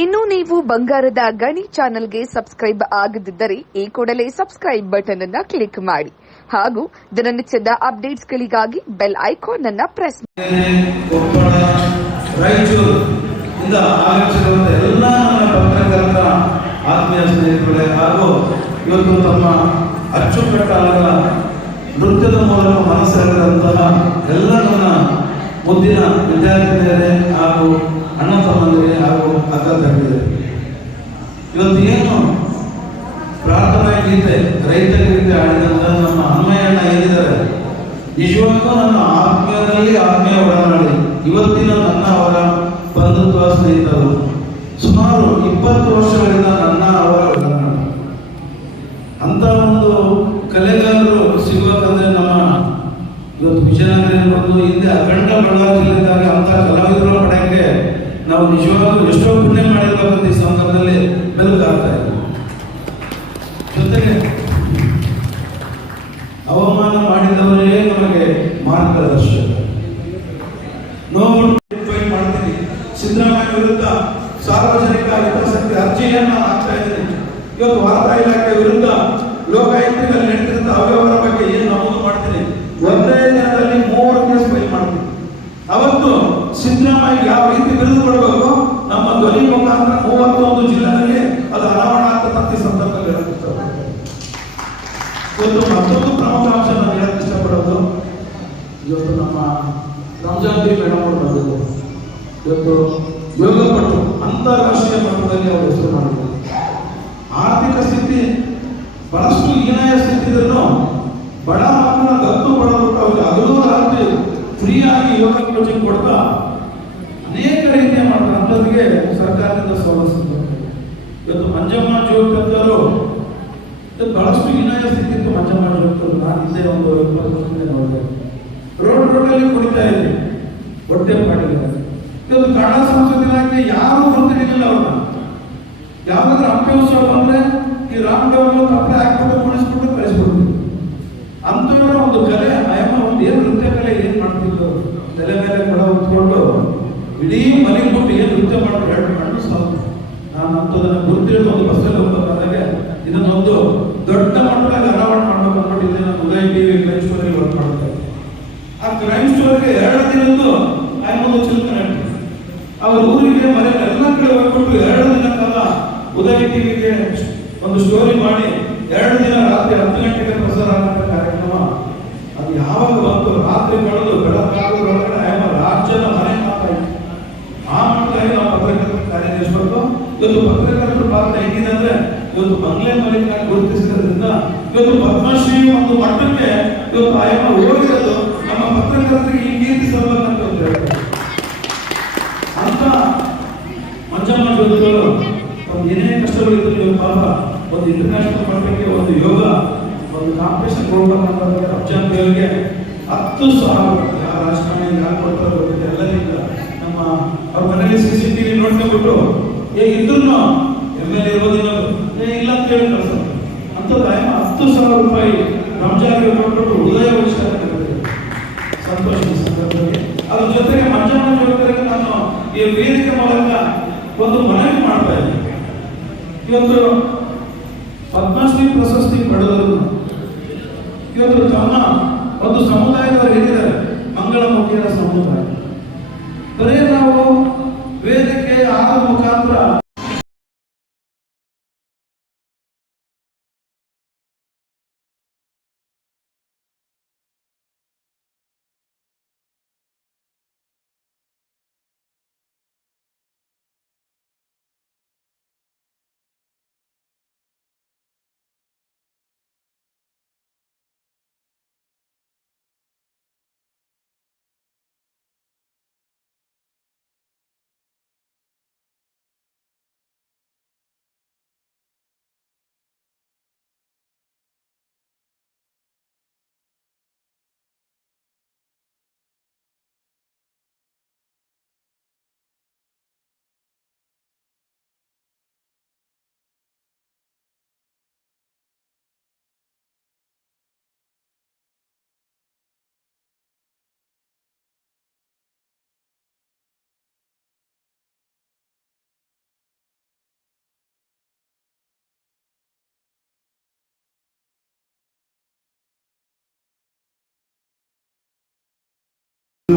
ಇನ್ನು ನೀವು ಬಂಗಾರದ ಗಣಿ ಚಾನೆಲ್ಗೆ ಸಬ್ಸ್ಕ್ರೈಬ್ ಆಗದಿದ್ದರೆ ಈ ಕೂಡಲೇ ಸಬ್ಸ್ಕ್ರೈಬ್ ಬಟನ್ ಅನ್ನು ಕ್ಲಿಕ್ ಮಾಡಿ ಹಾಗೂ ದಿನನಿತ್ಯದ ಅಪ್ಡೇಟ್ಸ್ಗಳಿಗಾಗಿ ಬೆಲ್ ಐಕಾನ್ ಅನ್ನು ಪ್ರೆಸ್ ಮಾಡಿ. ಆತ್ಮೀಯ ಸ್ನೇಹಿತರೆ ಹಾಗೂ ಇವತ್ತು ತಮ್ಮ ಅಚ್ಚುಕಟ್ಟಾದ ನೃತ್ಯದ ಮೂಲಕ ಮನಸ್ಸೆಳೆದಂತಹ ಎಲ್ಲ ನನ್ನ ಮುದ್ದಿನ ವಿದ್ಯಾರ್ಥಿನಿಯರೇ ಹಾಗೂ ಅಣ್ಣ ತಮ್ಮಂದಿರೇ ಹಾಗೂ ಅಕ್ಕ ತಂಗಿಯರೇ, ಇವತ್ತು ಏನು ಪ್ರಾರ್ಥನಾ ಗೀತೆ ರೈತ ಗೀತೆ ಆಡಿದಂತ ನಮ್ಮ ಅನ್ವಯಣ್ಣ ಏನಿದ್ದಾರೆ, ನಿಜವಾಗೂ ನನ್ನ ಆತ್ಮೀಯದಲ್ಲಿ ಆತ್ಮೀಯ ಒಡನಾಡಿ ಇವತ್ತಿನ ನನ್ನ ಅವರ ಬಂಧುತ್ವ ಸ್ನೇಹಿತರು ಸುಮಾರು 20 ವರ್ಷಗಳಿಂದ ನನ್ನ ಅವರ ಒಡನಾಡಿ. ಅಂತ ಒಂದು ಕಲೆಗಾರರು ಸಿಗಬೇಕಂದ್ರೆ ನಮ್ಮ ಇವತ್ತು ವಿಜಯನಗರ ಬಂದು ಹಿಂದೆ ಅಖಂಡ ಬಳ್ಳಾರಿ ಜಿಲ್ಲೆದಾಗ ಅಂತ ಕಲಾವಿದರು ಪಡೆಯಕ್ಕೆ ನಾವು ನಿಜವಾಗ್ಲೂ ಎಷ್ಟೋ ಪುಣ್ಯ ಮಾಡಿರ್ಬೇಕಂತ ಈ ಸಂದರ್ಭದಲ್ಲಿ ಬೆಳಗಾಗ್ತಾ ಇದೆ. ಜೊತೆಗೆ ಅವಮಾನ ಮಾಡಿದವರೇ ನಮಗೆ ಮಾರ್ಗದರ್ಶಕ. ನೋವು ಮಾಡ್ತೀನಿ, ಸಿದ್ದರಾಮಯ್ಯ ವಿರುದ್ಧ ಸಾರ್ವಜನಿಕ ಹಿತಾಸಕ್ತಿ ಅರ್ಜಿಯನ್ನ ಹಾಕ್ತಾ ಇದ್ದೀನಿ. ಇವತ್ತು ವಾರ್ತಾ ಇಲಾಖೆ ವಿರುದ್ಧ ಲೋಕಾಯುಕ್ತದಲ್ಲಿ ನಡೆದಿದ್ದ ಅವ್ಯವಹಾರ ಬಗ್ಗೆ ಏನು ನಮೂದು ಮಾಡ್ತೀನಿ, ಒಂದೇ ದಿನದಲ್ಲಿ 3 ಕೇಸ್ ಫೈಲ್ ಮಾಡ್ತೀನಿ. ಅವತ್ತು ಸಿದ್ದರಾಮಯ್ಯ ಯಾವ ರೀತಿ ಬಿರುದು ಕೊಡಬೇಕು, ನಮ್ಮ ಧ್ವನಿ ಮುಖಾಂತರ 31 ಜಿಲ್ಲೆಯಲ್ಲಿ ಅದು ಅನಾವರಣ ಆಗ್ತಕ್ಕಂಥ ಸಂದರ್ಭದಲ್ಲಿ ಹೇಳಕ್ಕಿಷ್ಟಪಡ್ತಾರೆ. ಇವತ್ತು ಮತ್ತೊಂದು ಪ್ರಮುಖ ಅಂಶ ನಾನು ಹೇಳಕ್ ಇಷ್ಟಪಡೋದು, ಇವತ್ತು ನಮ್ಮ ರಂಜಾನ್ ಮೇಡಮ್ ಅವರು ಬಂದಿದ್ದು, ಇವತ್ತು ಯೋಗಪಟು ಅಂತಾರಾಷ್ಟ್ರೀಯ ಮಟ್ಟದಲ್ಲಿ ಅವರು ಹೆಸರು ಮಾಡಿದ್ದಾರೆ. ಆರ್ಥಿಕ ಸ್ಥಿತಿ ಬಹಳಷ್ಟು ಹೀನಾಯ ಸ್ಥಿತಿ ಇದ್ರೂ ಬಡ ಮಕ್ಕಳ ದತ್ತು ಪಡೆದುಬಿಟ್ಟು ಅವ್ರಿಗೆ ಹಗಲು ರಾತ್ರಿ ಫ್ರೀಯಾಗಿ ಯೋಗ ಕೋಚಿಂಗ್ ಕೊಡ್ತಾ ಅನೇಕ ರೀತಿಯ ಮಾಡ್ತಾರೆ. ಅಂಥದ್ರಿಗೆ ಸರ್ಕಾರದಿಂದ ಸವಲತ್ತು. ಇವತ್ತು ಮಂಜಮ್ಮ ಜೋಗರು ಬಹಳಷ್ಟು ಹೀನಾಯ ಸ್ಥಿತಿ ಇತ್ತು. ಮಂಜಮ್ಮ ಜೋಗರು ನಾನು ಹಿಂದೆ ಒಂದು 20 ವರ್ಷದಿಂದ ನೋಡಿದೆ. ರೋಡಲ್ಲಿ ಕುಡಿತಾ ಇದ್ವಿ, ಹೊಟ್ಟೆ ಮಾಡಿದ್ದಾರೆ. ಇವತ್ತು ಕನ್ನಡ ಸಂಸ್ಕೃತಿ ಇಲಾಖೆ ಯಾರು ಹೊರತಿರಲಿಲ್ಲ. ಅವ್ರನ್ನ ಯಾವ್ದಾದ್ರು ಹಂಪಿ ಉತ್ಸವ ಬಂದ್ರೆ ಈ ರಾಮದೇವರು ಕಪ್ಪೆ ಹಾಕ್ಬಿಟ್ಟು ಕುಣಿಸ್ಬಿಟ್ಟು ಕಳಿಸ್ಬಿಡ್ತೀವಿ. ಅಂತವರ ಒಂದು ಕಲೆ ಆಯಮ್ಮ ಒಂದು ಏನು ನೃತ್ಯ ಕಲೆ ಏನ್ ಮಾಡ್ತಿದ್ರು, ತಲೆ ಮೇಲೆ ಕೂಡ ಉತ್ಕೊಂಡು ಇಡೀ ಮನೆಗೆ ಬಿಟ್ಟು ಏನು ನೃತ್ಯ ಮಾಡಿದ್ರು 2 ಕಣ್ಣು ಸಾಕು. ನಾನು ಅಂತದನ್ನ ಗುರುತಿಳಿದ ಒಂದು ಬಸ್ಸಲ್ಲಿ ಹೋಗ್ಬೇಕಾದಾಗ ಇದನ್ನೊಂದು ದೊಡ್ಡ ಮಟ್ಟದಲ್ಲಿ ಅನಾವರಣ ಮಾಡ್ಬೇಕು ಅಂದ್ಬಿಟ್ಟಿದ್ದೆ. ನಾನು ಉದಯ ಟಿವಿ ಕ್ರೈಮ್ ಸ್ಟೋರಿ ವರ್ಕ್ ಮಾಡ್ತಾ ಇದ್ದೆ. ಆ ಕ್ರೈಮ್ ಸ್ಟೋರಿಗೆ 2 ದಿನದ್ದು ಆಯಮ್ಮದು ಚಿಲ್ಕ ನಡ್ತೀವಿ. ಅವ್ರ ಊರಿಗೆ ಮನೆ ಎಲ್ಲ ಕಡೆ ಹೋಗ್ಬಿಟ್ಟು 2 ದಿನ ಕಾಲ ಉದಯ ಟಿವಿಗೆ ಒಂದು ಸ್ಟೋರಿ ಮಾಡಿ 2 ದಿನ ರಾತ್ರಿ 10 ಗಂಟೆಗೆ ಪ್ರಸಾರ ಆಗುವಂತ ಕಾರ್ಯಕ್ರಮ. ಅದು ಯಾವಾಗ ಬಂತು, ರಾತ್ರಿ ಕಳೆದು ಬೆಳಕಾಗೋದ್ರೊಳಗಡೆ ಆಯಮ್ಮ ರಾಜ್ಯದ ಮನೆ ಮಾತಾಡಿ ಆ ಮಟ್ಟದಲ್ಲಿ ನಾವು ಪತ್ರಕರ್ತರು ಕಾರ್ಯನಿರ್ವಹಿಸಬೇಕು. ಇವತ್ತು ಪತ್ರಕರ್ತರ ಪಾತ್ರ ಹೇಗಿದೆ ಅಂದ್ರೆ, ಇವತ್ತು ಬಂಗ್ಲೆ ಮಲ್ಲಿಕಾರ್ಜುನ ಗುರುತಿಸಿರೋದ್ರಿಂದ ಇವತ್ತು ಪದ್ಮಶ್ರೀ ಒಂದು ಮಟ್ಟಕ್ಕೆ ಇವತ್ತು ಆಯಮ್ಮ ಹೋಗಿರೋದು ನಮ್ಮ ಪತ್ರಕರ್ತರಿಗೆ ಈ ಕೀರ್ತಿ ಸಲ್ಲಬೇಕಂತ ಅಂತ ಮಂಜಮ್ಮ ಜೋತಿಗಳು ಒಂದು ಏನೇ ಕಷ್ಟಗಳಿದ್ರು ಇವರು ಪಾಪ ಒಂದು ಇಂಟರ್ನ್ಯಾಷನಲ್ ಮಟ್ಟಕ್ಕೆ ಒಂದು ಯೋಗ ಒಂದು ಕಾಂಪಿಟೇಷನ್ ಹೋಗ್ಬೇಕಂತ ರಂಜಾನ್ ದೇವರಿಗೆ 10,000 ಯಾವ ರಾಜಕಾರಣಿ ಯಾರು ಕೊಡ್ತಾರೆ ಗೊತ್ತಿದೆ. ಎಲ್ಲರಿಂದ ನಮ್ಮ ಅವ್ರ ಮನೆಯಲ್ಲಿ CCTV ನೋಡ್ಕೊಂಡ್ಬಿಟ್ಟು ಇದ್ರು MLA ಇರೋದಿಲ್ಲ ಇಲ್ಲ ಅಂತ ಹೇಳಿ ಕಳ್ಸೋದು. ಅಂಥದ್ದು 10,000 ರೂಪಾಯಿ ರಂಜಾನ್ಗೆ ಕೊಟ್ಬಿಟ್ಟು ಹೃದಯ ಉಳಿಸ್ತಾರೆ ಸಂತೋಷದ ಸಂದರ್ಭದಲ್ಲಿ. ಅದ್ರ ಜೊತೆಗೆ ಮಂಜಮ್ಮ ಜೋಗರಿಗೆ ನಾನು ಈ ವೇದಿಕೆ ಮೂಲಕ ಒಂದು ಮನವಿ ಮಾಡ್ತಾ ಇದ್ದೀನಿ. ಇವತ್ತು ಪದ್ಮಶ್ರೀ ಪ್ರಶಸ್ತಿ ಪಡೆದರು ಇವತ್ತು ತಮ್ಮ ಒಂದು ಸಮುದಾಯದವರು ಏನಿದ್ದಾರೆ, ಮಂಗಳಮುಖಿಯರ ಸಮುದಾಯ. ಬರೇ ನಾವು ವೇದಿಕೆ ಆದ ಮುಖಾಂತರ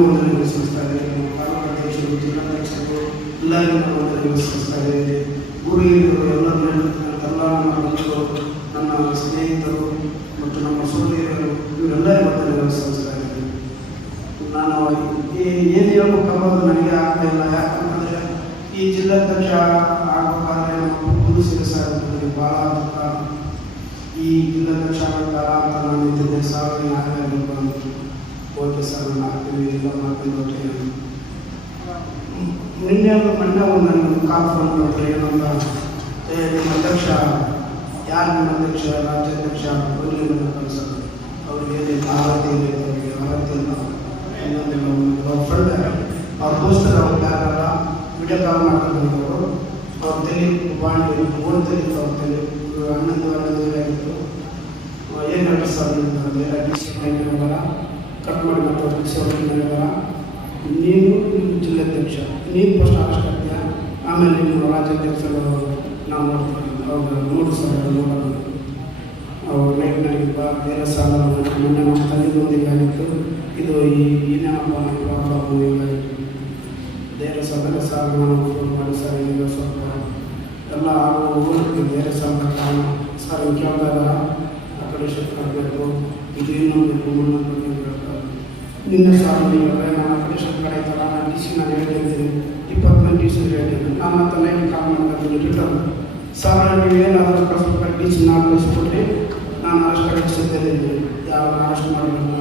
ವಂದನೆಗಳು ಸಲ್ಲಿಸ್ತಾ ಇದ್ದೇನೆ. ತಾಲೂಕು ಅಧ್ಯಕ್ಷರು, ಜಿಲ್ಲಾಧ್ಯಕ್ಷರು ಎಲ್ಲರಿಗೂ ವಂದನೆಗಳು ಸಲ್ಲಿಸ್ತಾ ಇದ್ದೇನೆ. ಗುರು ಹಿರಿಯರು ಎಲ್ಲ ನನ್ನ ಬಂಧುಗಳು, ನನ್ನ ಸ್ನೇಹಿತರು ಮತ್ತು ನಮ್ಮ ಸೋದರಿಯರು ಇವರೆಲ್ಲರಿಗೂ ವಂದನೆಗಳು ಸಲ್ಲಿಸ್ತಾ ಇದ್ದೇನೆ. ನಾನು ಏನು ಹೇಳ್ಬೇಕಂಬುದು ನನಗೆ ಆಗ್ತಾ ಇಲ್ಲ. ಯಾಕಂತಂದರೆ ಈ ಜಿಲ್ಲಾಧ್ಯಕ್ಷ ಆಗಬೇಕಾದ್ರೆ ನಮ್ಮ ಕುಂದು ಸಾರಿಗೆ ಭಾಳ ದುಃಖ. ಈ ಜಿಲ್ಲಾಧ್ಯಕ್ಷ ಆಗಬೇಕಲ್ಲ ಅಂತ ನಾನು ಇದ್ದಿದ್ದೆ. ಸಾವಿರ ನಾಲ್ಕು ಓಕೆ ಸರ್, ನಾನು ಆಗ್ತೀವಿ ಎಲ್ಲ ಮಾಡ್ತೀನಿ ಹೋಗ್ತೀನಿ. ಮೊನ್ನೆ ಒಂದು ನನ್ನ ಕಾಲ್ ಫೋನ್ ಮಾಡಿದ್ರೆ ಏನಂತ, ನಿಮ್ಮ ಅಧ್ಯಕ್ಷ ಯಾರು, ನಿಮ್ಮ ಅಧ್ಯಕ್ಷ ರಾಜ್ಯಾಧ್ಯಕ್ಷ ಅವರಿಗೆ ಕಳಿಸೋದು, ಅವ್ರಿಗೆ ಆರತಿ ಇಲ್ಲ, ಅವರಿಗೆ ಆರತಿ ಇಲ್ಲ, ಇನ್ನೊಂದಿಲ್ಲ. ಅವ್ರ ಫ್ರೆಂಡ್ ಅವ್ರ ದೋಸ್ತರು ಅವ್ರು ಯಾರಲ್ಲ ವಿಡಿಯೋ ಕಾಲ್ ಮಾಡ್ಕೊಂಡು ಅವ್ರ ತಲೆ ಬಾಂಡಿ ಓನ್ ತೆಗಿತು. ಅವ್ರ ತಲೆ ಹನ್ನೊಂದು ಆಗಿತ್ತು. ಏನು ಹೇಳ್ತಾರೆ ಸರ್, ಎಲ್ಲ ಡಿ ಸಿ ಮನೆಯವರ ಕಟ್ ಮಾಡಿ ಮತ್ತು ಡಿ ಸಿ ಮನೆಯವರ, ನೀವು ಜಿಲ್ಲಾಧ್ಯಕ್ಷ, ನೀವು ಫಸ್ಟ್ ಅರೆಸ್ಟ್ ಆಗ್ತೀಯ, ಆಮೇಲೆ ನೀವು ರಾಜ್ಯಾಧ್ಯಕ್ಷರು ನಾವು ನೋಡ್ತೀವಿ. ಅವ್ರು ನೋಡಿ ಸರ್ ನೋಡೋದು ಅವ್ರು ನೈಟ್ ನನಗೆ ಬೇರೆ ಸಾಲ ಮೊನ್ನೆ ನಮ್ಮ ತಂದೆದೊಂದಿಗೆ ಆಗಿತ್ತು. ಇದು ಇನ್ನೇನಪ್ಪ ನಮ್ಮ ಪ್ರಾಬ್ಲಮ್ ಹೀಗಾಗಿತ್ತು. ಬೇರೆ ಸಾಲ ನಾನು ಫೋನ್ ಮಾಡಿ ಸರ್ ಈಗ ಸ್ವಲ್ಪ ಎಲ್ಲ ಊರಿಗೆ ಬೇರೆ ಸಾಲ ಕಾರಣ ಸರ್ ಹಿಂಗೆ ಕೇಳ್ತಾ ಇದ್ದಾರೆ, ಆ ಕಡೆ ಶಿಫ್ಟ್ ಆಗಬೇಕು, ಇದು ಇನ್ನೊಂದು ಮುನ್ನೊಂದು ಹೇಳ್ತಾರೆ. ನಿನ್ನೆ ಸಾರ್ ನೀವು ನಾನು ಆ ಕಡೆ ಶಿಫ್ಟ್ ಕಡೆ ಇತ್ತಲ್ಲ, ನಾನು ಡಿ ಸಿ ನಾನು ಹೇಳ್ತಿದ್ದೀನಿ, 20 ಡಿ ಸಿ ಹೇಳ್ತೀನಿ. ನಾನು ಅಂತ ನೈಟ್ ಕಾಲ್ ಮಾಡ್ತೀನಿ ರಿಟರ್ನ್, ಸರ್ ನೀವು ಏನಾದರೂ ಕಳಿಸ್ಬೇಕು ಡಿ ಸಿ ನಾನು ಕಳಿಸ್ಕೊಟ್ರಿ, ನಾನು ಅರೆಸ್ಟ್ ಕಳಿಸಿದ್ದೇನೆ, ಯಾವ ಅರೆಸ್ಟ್ ಮಾಡಬೇಕು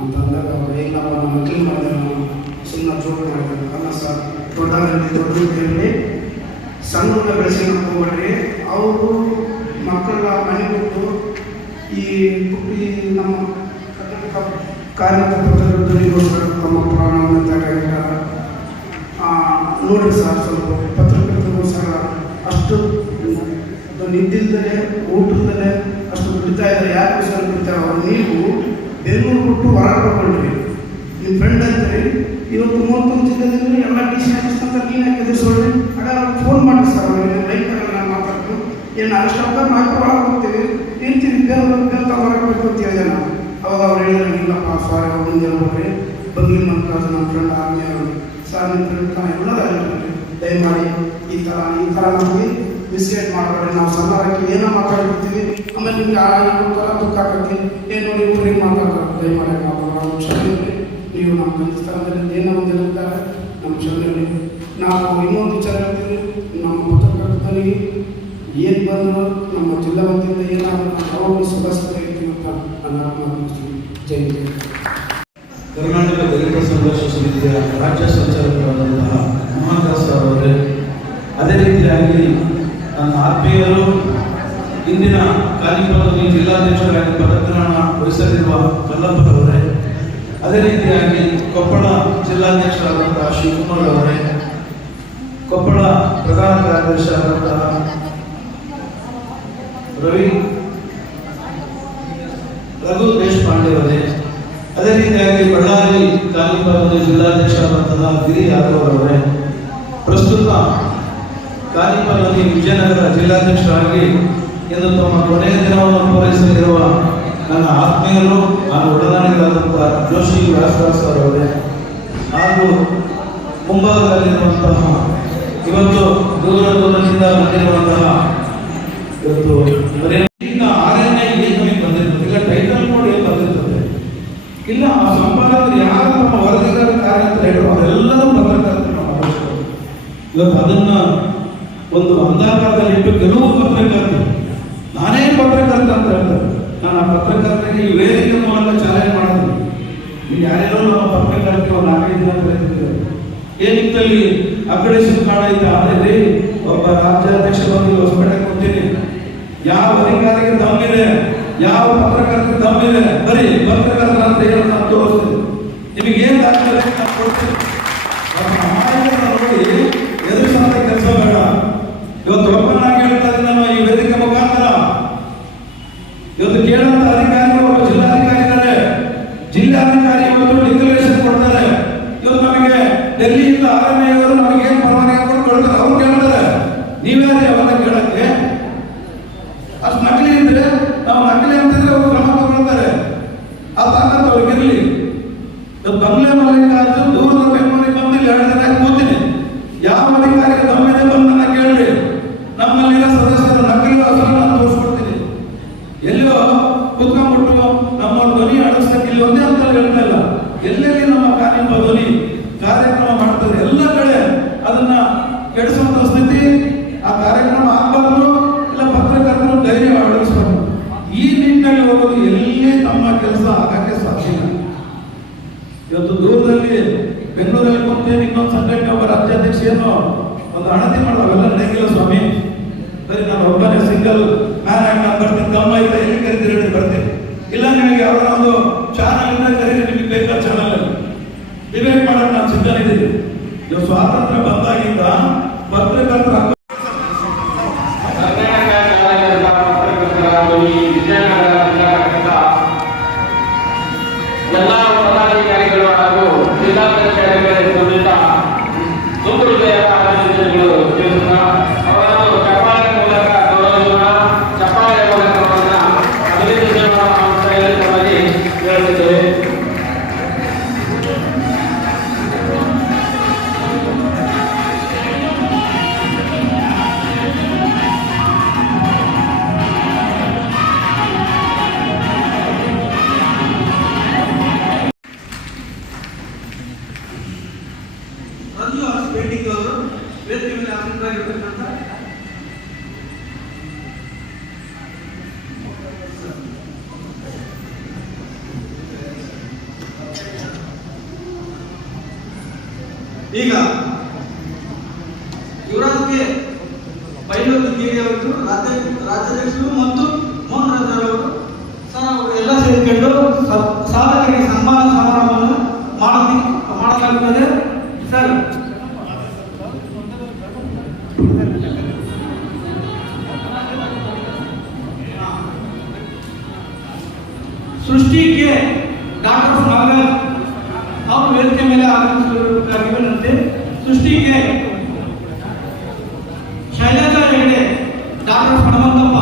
ಅಂತಂದಾಗ ಅವ್ರು ಇಲ್ಲಪ್ಪ ನಾನು ವಕೀಲ್ ಮಾಡಿದೆ, ನಾನು ಸುಮ್ಮನೆ ಜೋರು ಮಾಡಿದೆ. ಅಲ್ಲ ಸರ್, ದೊಡ್ಡವರಲ್ಲಿ ಹೇಳಿ ಸಣ್ಣ ಬೆಳೆಸಿ ಹೋಗ್ಬೇಡ್ರಿ. ಅವರು ಮಕ್ಕಳ ಮನೆ ಬಿಟ್ಟು ಈ ನಮ್ಮ ಕಾರ್ಯಕರ್ತರಿಗೋಸ್ಕರ ತಮ್ಮ ಪ್ರಾಣವನ್ನು ತ್ಯಾಗಿದ್ದಾರೆ. ನೋಡಿರಿ ಸರ್, ಸ್ವಲ್ಪ ಪತ್ರಕರ್ತರಿಗೋಸ್ಕರ ಅಷ್ಟು ನಿದ್ದಿಲ್ದಲೇ ಊಟದಲ್ಲೇ ಅಷ್ಟು ದುಡಿತಾ ಇದ್ದಾರೆ. ಯಾರಿಗೋಸ್ಕರ ದುಡಿತಾರೆ ಅವರು? ನೀವು ಬೆಂಗಳೂರು ಬಿಟ್ಟು ಹೊರಗೆ ತಗೊಂಡ್ರಿ, ನಿಮ್ಮ ಫ್ರೆಂಡ್ ಅಂತೀರಿ, ಇವತ್ತು 31 ಜಿಲ್ಲೆಯಲ್ಲಿ ಎಲ್ಲ ಡಿ ಸಿ ಆಫೀಸ್ ಅಂತ ನೀನು ಯಾಕೆ ಎದುರಿಸೋಳ್ರಿ? ಹಾಗಾದ್ರೆ ಅವ್ರು ಫೋನ್ ಮಾಡಿ ಸರ್, ಅವ್ರಿಗೆ ಲೈಫಲ್ಲಿ ನಾನು ಮಾತಾಡ್ತು, ಏನು ಅರೆಸ್ಟ್ ಆಗ್ತಾರೆ, ನಾಲ್ಕು ಒಳಗೆ ಹೋಗ್ತೀವಿ, ಇರ್ತೀವಿ, ಬೇರೆ ಹೊರಗಬೇಕು ಅಂತ ಹೇಳಿದೆ ನಾನು. ಅವಾಗ ಅವ್ರು ಹೇಳಿದ್ರೆ, ಇಲ್ಲಪ್ಪ ಸಾರಿ, ಅವ್ರು ಮುಂದೆ ಹೇಳ್ಬೇಡ್ರಿ, ಬಂದು ನಮ್ಮ ಕಾಸು ನಮ್ಮ ಫ್ರೆಂಡ್ ಆಗಿ ಸರ್ ನಿಮ್ಮ ಫ್ರೆಂಡ್ ತಾನು ಎಲ್ಲದಾಗಿರ್ರಿ, ದಯಮಾಡಿ ಈ ಥರ ನಮಗೆ ಮಿಸ್ಗೈಡ್ ಮಾಡಬೇಡಿ. ನಾವು ಸಣ್ಣಕ್ಕೆ ಏನೋ ಮಾತಾಡ್ಬಿಡ್ತೀವಿ, ಆಮೇಲೆ ನಿಮ್ಗೆ ಥರ ದುಃಖ ಆಗತ್ತೆ, ಏನು ನೋಡಿ ಊರಿಗೆ ಮಾತಾಡ್ತಾರೆ. ದಯಮಾಡಿ ನಾವು ಕ್ಷಮಿಸಿ, ನೀವು ನಮ್ಮ ಗಂಧಸ್ಥಾನದಲ್ಲಿ ಏನೋ ಒಂದು ಇರ್ತಾರೆ, ನಮ್ಮ ಕ್ಷಮೆಯಲ್ಲಿ ನಾವು ಇನ್ನೊಂದು ವಿಚಾರ ಹೇಳ್ತೀವಿ. ನಮ್ಮ ಪತ್ರಕರ್ತನಿಗೆ ಏನು ಬಂದರೂ ನಮ್ಮ ಜಿಲ್ಲಾ ವತಿಯಿಂದ ಏನಾದರೂ ಯಾವಾಗಲೂ ಸುಭಾಷಿತವಾಗಿರ್ತೀವಿ ಅಂತ ನಾನು ಮಾತನಾಡ್ತೀನಿ. ಜೈ ಜೈ. ಕರ್ನಾಟಕ ದಲಿತ ಸಂಘರ್ಷ ಸಮಿತಿಯ ರಾಜ್ಯ ಸಂಚಾಲಕರಾದಂತಹ ಮಹಾದಾಸ್ ಅವರೇ, ಅದೇ ರೀತಿಯಾಗಿ ನನ್ನ ಆತ್ಮೀಯರು, ಇಂದಿನ ಕಾರ್ಯಕ್ರಮದಲ್ಲಿ ಜಿಲ್ಲಾಧ್ಯಕ್ಷರಾಗಿ ಪದಗ್ರಹಣ ವಹಿಸಲಿರುವ ಕಲ್ಲಪ್ಪರವರೇ, ಅದೇ ರೀತಿಯಾಗಿ ಕೊಪ್ಪಳ ಜಿಲ್ಲಾಧ್ಯಕ್ಷರಾದಂತಹ ಶಿವಕುಮಾರ್ ಅವರೇ, ಕೊಪ್ಪಳ ಪ್ರಧಾನ ಕಾರ್ಯದರ್ಶಿಯಾದಂತಹ ರಘು ದೇಶಪಾಂಡೆ ಅವರೇ, ಅದೇ ರೀತಿಯಾಗಿ ಬಳ್ಳಾರಿ ತಾಲೂಕು ಜಿಲ್ಲಾಧ್ಯಕ್ಷರಾದಂತಹ ಗಿರಿ ಯಾದವ್ ಅವರೇ, ಪ್ರಸ್ತುತ ಕಾಲಿಪಾಲನಿ ವಿಜಯನಗರ ಜಿಲ್ಲಾಧ್ಯಕ್ಷರಾಗಿ ಎಂದು ತಮ್ಮ ಕೊನೆಯ ದಿನವನ್ನು ಪೂರೈಸಲಿರುವ ನನ್ನ ಆತ್ಮೀಯರು ಹಾಗೂ ಒಡನಾಡಿಗಳಾದಂತಹ ಜೋಶಿ ವ್ಯಾಸದಾಸ್ ಅವರೇ, ಹಾಗೂ ಮುಂಭಾಗದಲ್ಲಿರುವಂತಹ ಇವತ್ತು ದೂರದಿಂದ ಬಂದಿರುವಂತಹ ಇವತ್ತು ಈಗ RNA ಏನು ನಮಗೆ ಬಂದಿರ್ತದೆ, ಇಲ್ಲ ಟೈಟಲ್ ನೋಡಿ ಏನು ಬಂದಿರ್ತದೆ, ಇಲ್ಲ ಆ ಸಂಪಾದಕರು ಯಾರು ನಮ್ಮ ವರದಿಗಾರ ಕಾರ್ಯಕರ್ತರು ಅವರೆಲ್ಲರೂ ಪತ್ರಕರ್ತರು ನಮ್ಮ ಅವಶ್ಯಕತೆ. ಇವತ್ತು ಅದನ್ನ ಒಂದು ಅಂಧಾಕಾರದಲ್ಲಿ ಇಟ್ಟು ಕೆಲವು ಪತ್ರಕರ್ತರು ನಾನೇ ಪತ್ರಕರ್ತ ಅಂತ ಹೇಳ್ತಾರೆ. ನಾನು ಆ ಪತ್ರಕರ್ತರಿಗೆ ಈ ವೇದಿಕೆ ಮೂಲಕ ಚಾಲೆಂಜ್ ಮಾಡಿದ್ವಿ. ನೀವು ಯಾರ್ಯಾರೋ ನಮ್ಮ ಪತ್ರಕರ್ತರಿಗೆ ಒಂದು 4-5 ದಿನ ಪ್ರಯತ್ನಿಸಿದ್ದಾರೆ. ಏನಿತ್ತಲ್ಲಿ ಅಗ್ರೇಷನ್ ಕಾರ್ಡ್ ಐತೆ, ಅದೇ ಒಬ್ಬ ರಾಜ್ಯಾಧ್ಯಕ್ಷ ಬಂದು ಹೊಸಪೇಟೆ ಕೊಡ್ತೀನಿ, ಯಾವ ಅಧಿಕಾರಿಗೆ ದಮ್ಮಿದೆ, ಯಾವ ಪತ್ರಕರ್ತರಿಗೆ ದಮ್ಮಿದೆ, ಬರೀ ಪತ್ರಕರ್ತರ ಅಂತ ಹೇಳಿ ನಾನು ತೋರಿಸ್ತೀನಿ, ನಿಮಗೆ ಏನು ದಾಖಲೆ ನಾನು ಕೊಡ್ತೀನಿ. ನೋಡಿ ಎದುರಿಸಂತ ಕೆಲಸ ಬೇಡ. ಇವತ್ತು ಒಬ್ಬನಾಗಿ ಹೇಳ್ತಾ ಇದ್ದೀನಿ ನಾನು ಈ ವೇದಿಕೆ ಮುಖಾಂತರ. ಇವತ್ತು ಕೇಳಂತ ಅಧಿಕಾರಿಗಳು ಒಬ್ಬ ಜಿಲ್ಲಾಧಿಕಾರಿ ಇದ್ದಾರೆ, ಜಿಲ್ಲಾಧಿಕಾರಿ ಇವತ್ತು ಡಿಕ್ಲರೇಷನ್ ಕೊಡ್ತಾರೆ. ಇವತ್ತು ನಮಗೆ ಡೆಲ್ಲಿಯಿಂದ RNA ಅವರು ನಮಗೆ ಏನು ಪರವಾನಗಿ ಕೊಡ್ತಾರೆ, ಅವ್ರು ಕೇಳ್ತಾರೆ, ನೀವ್ಯಾರೇ ಅವನ್ನ ಕೇಳಕ್ಕೆ? ಅಷ್ಟು ನಕಲಿ ಇದ್ರೆ ನಾವು ನಕಲಿ ಅಂತಿದ್ರೆ ಅವರು ಕ್ರಮ ತಗೊಳ್ತಾರೆ. ಆ ತಾಕತ್ತು ಅವ್ರಿಗಿರಲಿ. ಇವತ್ತು ಬಂಗ್ಲೆ ಮಲ್ಲಿಕ ಅಧಿಕಾರಿಗೆ ತಮ್ಮಿದೆ ಬಂದು ನನ್ನ ಕೇಳಿ, ನಮ್ಮಲ್ಲಿರೋ ಸದಸ್ಯರು ನಕಲಿ ಹೆಸರನ್ನು ನಾನು ತೋರಿಸ್ಕೊಡ್ತೀನಿ. ಎಲ್ಲೋ ಕುತ್ಕೊಂಡ್ಬಿಟ್ಟು ನಮ್ಮ ಧ್ವನಿ ಅಳಿಸಕ್ಕೆ ಇಲ್ಲಿ ಒಂದೇ ಅಂತ ಹೇಳ್ತಾ ಇಲ್ಲ, ಎಲ್ಲೆಲ್ಲಿ ನಮ್ಮ ಕಾರ್ಯಕ್ರಮ ಧ್ವನಿ ಕಾರ್ಯಕ್ರಮ ಮಾಡ್ತಾರೆ ಎಲ್ಲ ಕಡೆ ಅದನ್ನ ಕೆಡಿಸುವಂತ ಸ್ಥಿತಿ ಆ ಕಾರ್ಯಕ್ರಮ ಆಗಬಾರ್ದು. ಇಲ್ಲ ಪತ್ರಕರ್ತರು ಧೈರ್ಯ ಅಳವಡಿಸಬಾರ್ದು. ಈ ನಿಟ್ಟಿನಲ್ಲಿ ಹೋಗೋದು ಎಲ್ಲಿ ತಮ್ಮ ಕೆಲಸ ಆಗಕ್ಕೆ ಸಾಧ್ಯ ಇಲ್ಲ. ಇವತ್ತು ದೂರದಲ್ಲಿ ಬೆಂಗಳೂರಲ್ಲಿ ಕುಂತೇನೆ, ಇನ್ನೊಂದು ಸಂಘಟನೆ ಒಬ್ಬ ರಾಜ್ಯಾಧ್ಯಕ್ಷೆಯನ್ನು ಒಂದು ಅಣತಿ ಮಾಡೋವೆಲ್ಲ ನಡೆಯಲಿಲ್ಲ ಸ್ವಾಮಿ. ಬರೀ ನಾನು ಒಬ್ಬನೇ ಸಿಂಗಲ್ ಮ್ಯಾನ್ ಆಗಿ ನಾನು ಬರ್ತೀನಿ, ಕಮ್ಮ ಆಯ್ತಾ ಎಲ್ಲಿ ಕರಿತೀರಿ ಹೇಳಿ ಬರ್ತೀನಿ. ಇಲ್ಲ ನಿಮಗೆ ಯಾವ್ದಾರ ಒಂದು ಚಾನಲ್ ಇಂದ ಕರೀರಿ, ನಿಮಗೆ ಬೇಕಾದ ಚಾನಲ್ ಅಲ್ಲಿ ಡಿಬೇಟ್ ಮಾಡಕ್ಕೆ ನಾನು ಸಿದ್ಧನಿದ್ದೀನಿ. ಇವಾಗ ಸ್ವಾತಂತ್ರ್ಯ ಬಂದಾಗಿಂದ ಪತ್ರಕರ್ತರ ಎಲ್ಲ ಪದಾಧಿಕಾರಿಗಳು ಹಾಗೂ ಜಿಲ್ಲಾ ಪಂಚಾಯತ್ಗಳಿಂದ ತುಂಬು ಹೃದಯದ ಅಭಿನಂದನೆಗಳು ತಿಳಿಸುತ್ತಾ ಅವರನ್ನು ಚಪ್ಪಾಳೆ ಮೂಲಕ ಗೌರವಿಸುವ, ಚಪ್ಪಾಳೆ ಮೂಲಕ ಅವರನ್ನ ಅಭಿನಂದಿಸುವ ಪ್ರಯತ್ನವಾಗಿ ಹೇಳುತ್ತಿದ್ದೇವೆ. ರಂಜು ಪೇಂಟಿಂಗ್ ಅವರು ವೇದಿಕೆ ಮೇಲೆ ಆಸೀನರಾಗಿರ್ತಕ್ಕಂಥ ಈಗ ಯುವರಾಜ್ ಕೆ ಬೈಲೂರು ಗಿರಿ ಅವರು ರಾಜ್ಯಾಧ್ಯಕ್ಷರು ಮತ್ತು ಮೋಹನ್ ರಾಜ್ ಅವರು ಸರ್ ಅವರು ಎಲ್ಲ ಸೇರಿಕೊಂಡು ಸಾಧಕರಿಗೆ ಸನ್ಮಾನ ಸಮಾರಂಭವನ್ನು ಮಾಡಲಾಗುತ್ತದೆ. ಸರ್ ಸೃಷ್ಟಿ ಕೆ ಡಾಕ್ಟರ್ ನಾಗರಾಜ್ ಅವರು ವೇದಿಕೆ ಮೇಲೆ ಆಗಮಿಸಬೇಕಾಗಿರುವಂತೆ, ಸೃಷ್ಟಿ ಕೆ ಶೈಲಜಾ ಹೆಗಡೆ ಡಾಕ್ಟರ್ ಹನುಮಂತಪ್ಪ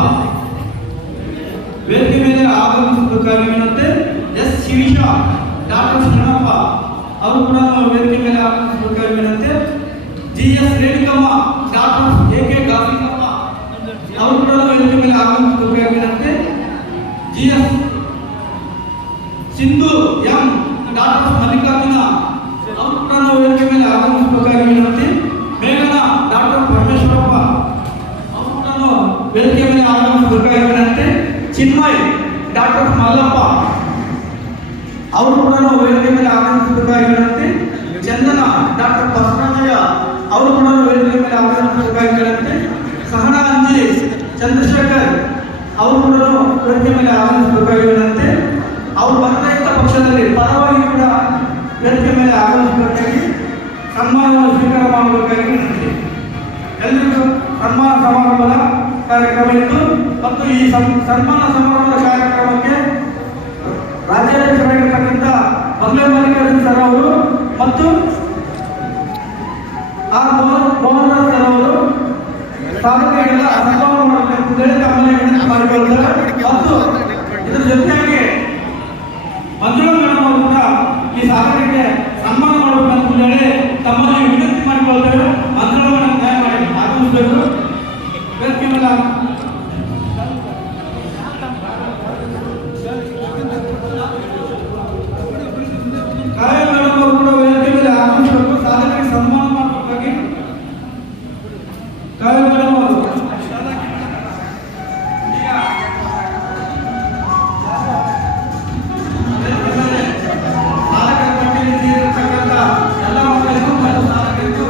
ವೇದಿಕೆ ಮೇಲೆ ಆಗಮಿಸಬೇಕಾಗಿರುವಂತೆ, ಎಸ್ ಶಿರೀಷಾ ಡಾಕ್ಟರ್ ಶರಣಪ್ಪ ಅವರು ಕೂಡ ವೇದಿಕೆ ಮೇಲೆ ಆಗಮಿಸಬೇಕಾಗಿರುವಂತೆ, GS Renukamma doctor AK Gasikamma ಅವರು ಕೂಡ ವೇದಿಕೆ ಮೇಲೆ ಆಗಮಿಸಬೇಕಾಗಿರುವಂತೆ, GS Sindhu M doctor Mallikarjuna ಅವರು ಕೂಡ ವೇದಿಕೆ ಮೇಲೆ ಆಗಮಿಸಬೇಕಾಗಿರುವಂತೆ, ಮೇಘನಾ ಡಾಕ್ಟರ್ ಪರಮೇಶ್ವರಪ್ಪ ಅವರು ಕೂಡ ವೇದಿಕೆ ಮೇಲೆ ಆಗಮಿಸಬೇಕಾಗಿರುವಂತೆ, ಚಿನ್ಮಯ್ ಡಾಕ್ಟರ್ ಮಲ್ಲಪ್ಪ ಅವರು ಕೂಡ ವೇದಿಕೆ ಮೇಲೆ ಆಗಮಿಸಬೇಕಾಗಿರುವಂತೆ, ಚಂದನ ಡಾಕ್ಟರ್ ಬಸವರಾಜಯ್ಯ ಅವರು ಕೂಡ ವೇದಿಕೆ ಮೇಲೆ ಆಗಮಿಸಬೇಕಾಗಿರುವಂತೆ, ಸಹನಾ ಅಂಜಲಿ ಚಂದ್ರಶೇಖರ್ ಅವರು ಕೂಡ ವೇದಿಕೆ ಮೇಲೆ ಆಗಮಿಸಬೇಕಾಗಿರುವಂತೆ, ಅವರು ಬರ್ತಾ ಇದ್ದ ಪಕ್ಷದಲ್ಲಿ ಪರವಾಗಿ ಕೂಡ ವೇದಿಕೆ ಮೇಲೆ ಆಗಮಿಸಬೇಕಾಗಿ ಸನ್ಮಾನವನ್ನು ಸ್ವೀಕಾರ ಮಾಡಬೇಕಾಗಿ ಎಲ್ಲರಿಗೂ ಸನ್ಮಾನ ಸಮಾರಂಭದ ಕಾರ್ಯಕ್ರಮ ಇತ್ತು. ಮತ್ತು ಈ ಸನ್ಮಾನ ಸಮಾರಂಭದ ಕಾರ್ಯಕ್ರಮಕ್ಕೆ ರಾಜ್ಯಾಧ್ಯಕ್ಷರಾಗಿರ್ತಕ್ಕಂಥ ಮಂಗಳೂರು ಮಲ್ಲಿಕಾರ್ಜುನ ಸರ್ ಅವರು ಮತ್ತು ಆರ್ ಮೋಹನ್ ಸರ್ ಅವರು ಸಾಧಕರಿಗೆಲ್ಲ ಸನ್ಮಾನ ಮಾಡಬೇಕು ತಮ್ಮಲ್ಲಿ ವಿನಂತಿ ಮಾಡಿಕೊಳ್ತಾರೆ. ಮತ್ತು ಇದರ ಜೊತೆಯಾಗಿ ಮಂಜುಳಾ ಮೇಡಮ್ ಅವರು ಕೂಡ ಈ ಸಾಧಕರಿಗೆ ಸನ್ಮಾನ ಮಾಡಬೇಕಂತ ಹೇಳಿ ತಮ್ಮಲ್ಲಿ ವಿನಂತಿ ಮಾಡಿಕೊಳ್ತೇವೆ. ಮಂಜುಳಾ ಮೇಡಮ್ ದಯಮಾಡಿ ಆಗಮಿಸಬೇಕು. ವೇದಿಕೆ ಮೇಲೆ ಕಾವ್ಯ ಮೇಡಮ್ ಅವರು ಕೂಡ ವೇದಿಕೆ ಮೇಲೆ ಆಗಮಿಸಬೇಕು. ಸಾಧಕರಿಗೆ ಸನ್ಮಾನ ಮಾಡಬೇಕಾಗಿ ಕಾವ್ಯ ಮೇಡಮ್ ಅವರು ಸಾಧಕರ ಪಟ್ಟಿಯಲ್ಲಿ ಸೇರಿರ್ತಕ್ಕಂಥ ಎಲ್ಲ ಮಕ್ಕಳಿಗೂ ಮತ್ತು ಸಾಧಕರಿಗೂ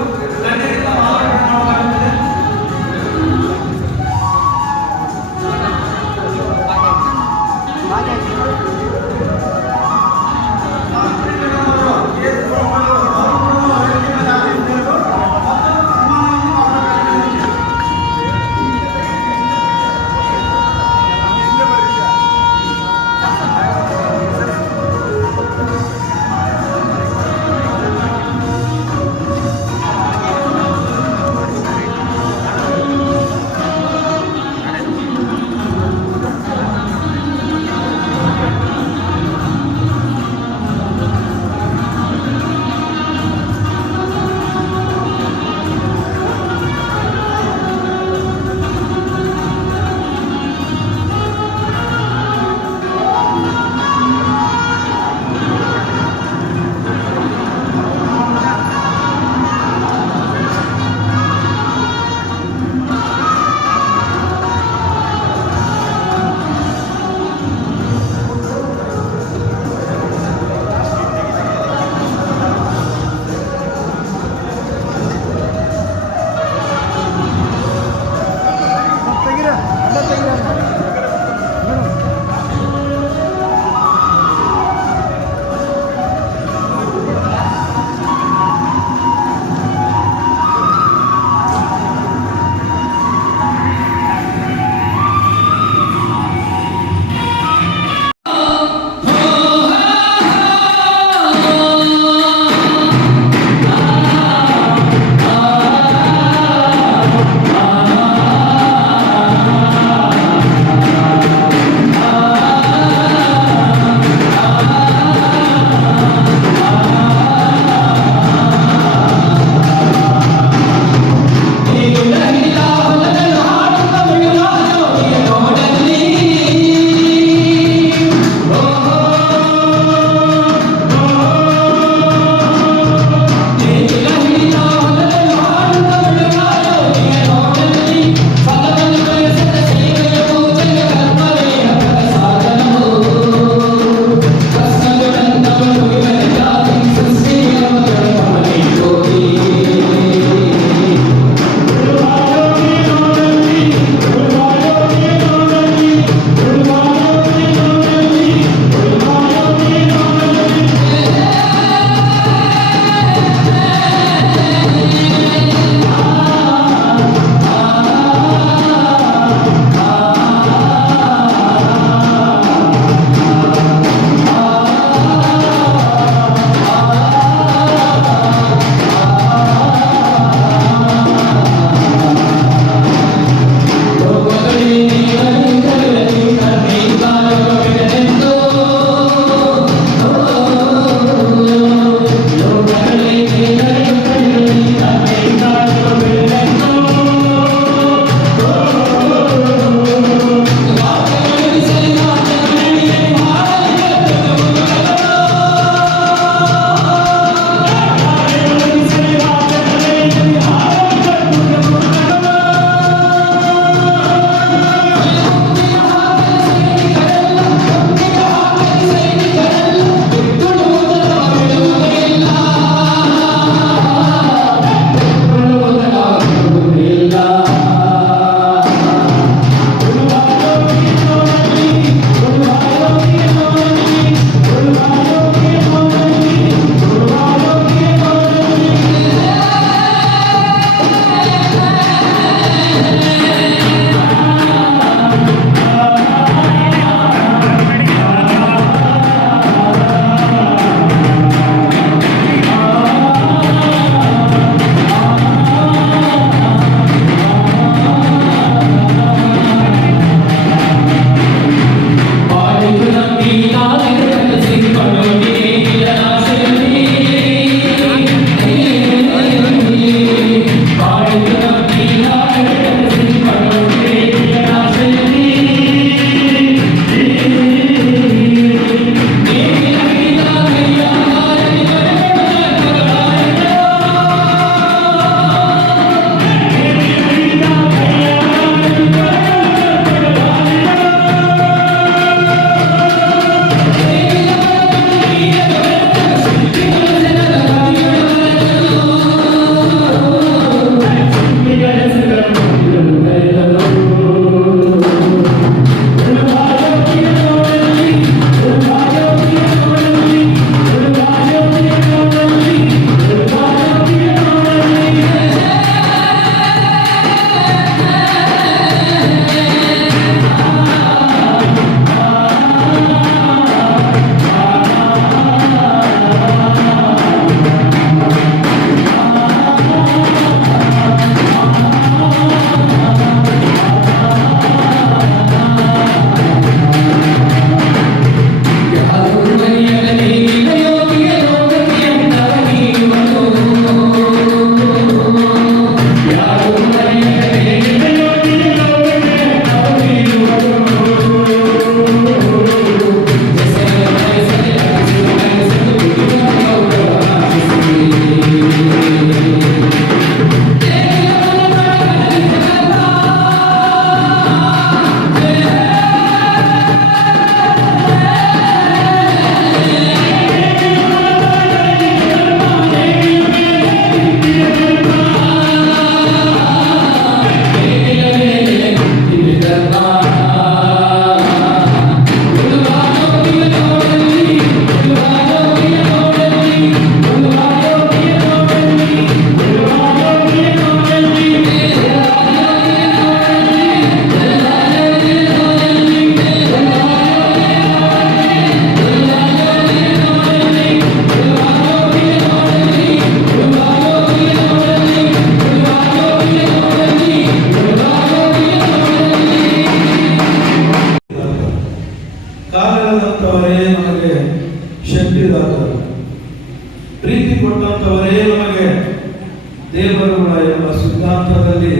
ಎಂಬ ಸಿದ್ಧಾಂತದಲ್ಲಿ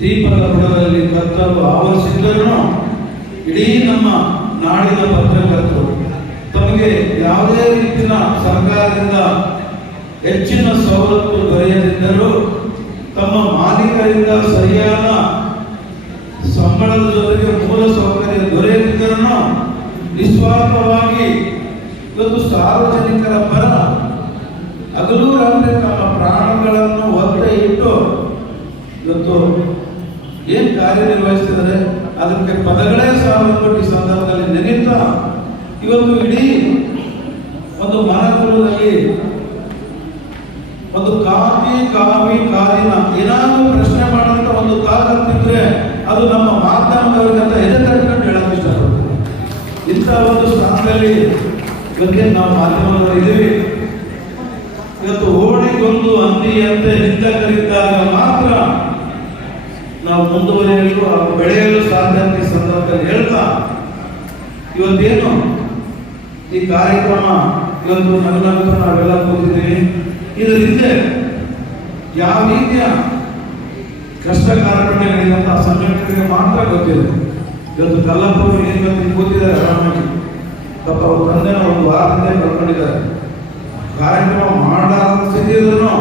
ದೀಪದ ಬುಡದಲ್ಲಿ ಕತ್ತಲು ಆವರಿಸಿದ್ದರೂ ಇಡೀ ನಮ್ಮ ನಾಡಿನ ಪತ್ರಕರ್ತರು ತಮಗೆ ಯಾವುದೇ ರೀತಿಯ ಸರ್ಕಾರದಿಂದ ಹೆಚ್ಚಿನ ಸವಲತ್ತು ದೊರೆಯದಿದ್ದರೂ ತಮ್ಮ ಮಾಲೀಕರಿಂದ ಸರಿಯಾದ ಸಂಬಳದ ಜೊತೆಗೆ ಮೂಲ ಸೌಕರ್ಯ ದೊರೆಯದಿದ್ದರೂ ನಿಸ್ವಾರ್ಥವಾಗಿ ಇವತ್ತು ಸಾರ್ವಜನಿಕರ ಪರ ಹಗಲು ರಾತ್ರಿ ತಮ್ಮ ಪ್ರಾಣಗಳನ್ನು ಒತ್ತೆ ಇಟ್ಟು ಇವತ್ತು ಏನ್ ಕಾರ್ಯನಿರ್ವಹಿಸ್ತಿದ್ದಾರೆ ಅದಕ್ಕೆ ಪದಗಳೇ ಸಾಲದು. ಈ ಸಂದರ್ಭದಲ್ಲಿ ನೆನೀತಾ ಇವತ್ತು ಇಡೀ ಒಂದು ಮನಕುಲದಲ್ಲಿ ಒಂದು ಕಾದಿನ ಏನಾದರೂ ಪ್ರಶ್ನೆ ಮಾಡೋಂಥ ಒಂದು ತಾಕತ್ತಿದ್ರೆ ಅದು ನಮ್ಮ ಮಾಧ್ಯಮದವರಿಗಂತ ಎದೆ ತಟ್ಕೊಂಡು ಹೇಳಕ್ ಇಷ್ಟಪಡ್ತೀನಿ. ಇಂಥ ಒಂದು ಸ್ಥಾನದಲ್ಲಿ ಇವತ್ತೇ ನಾವು ಮಾಧ್ಯಮದವರು ಇದ್ದೀವಿ. ಇವತ್ತು ಓಣಿಗೊಂದು ಹಂದಿಯಂತೆ ನಿಂದಕರಿದ್ದಾಗ ಮಾತ್ರ ನಾವು ಮುಂದುವರಿಯಲು ಬೆಳೆಯಲು ಸಾಧ್ಯ ಅಂತ ಈ ಸಂದರ್ಭದಲ್ಲಿ ಹೇಳ್ತಾ ಇವತ್ತೇನು ಈ ಕಾರ್ಯಕ್ರಮ ಇವತ್ತು ನಗನಂತ ನಾವೆಲ್ಲ ಕೂತಿದ್ದೀವಿ. ಇದರ ಹಿಂದೆ ಯಾವ ರೀತಿಯ ಕಷ್ಟ ಕಾರ್ಪಣ್ಯಗಳಿಂದ ಸಂಘಟನೆಗಳಿಗೆ ಮಾತ್ರ ಗೊತ್ತಿದೆ. ಇವತ್ತು ಕಲ್ಲಪ್ಪವರು ಏನು ಕೂತಿದ್ದಾರೆ ಆರಾಮಾಗಿ, ಪಾಪ ಅವ್ರ ತಂದೆ ಒಂದು ವಾರದಿಂದ ಕಳ್ಕೊಂಡಿದ್ದಾರೆ. ಕಾರ್ಯಕ್ರಮ ಮಾಡಲಾದ ಸ್ಥಿತಿಯಲ್ಲೂ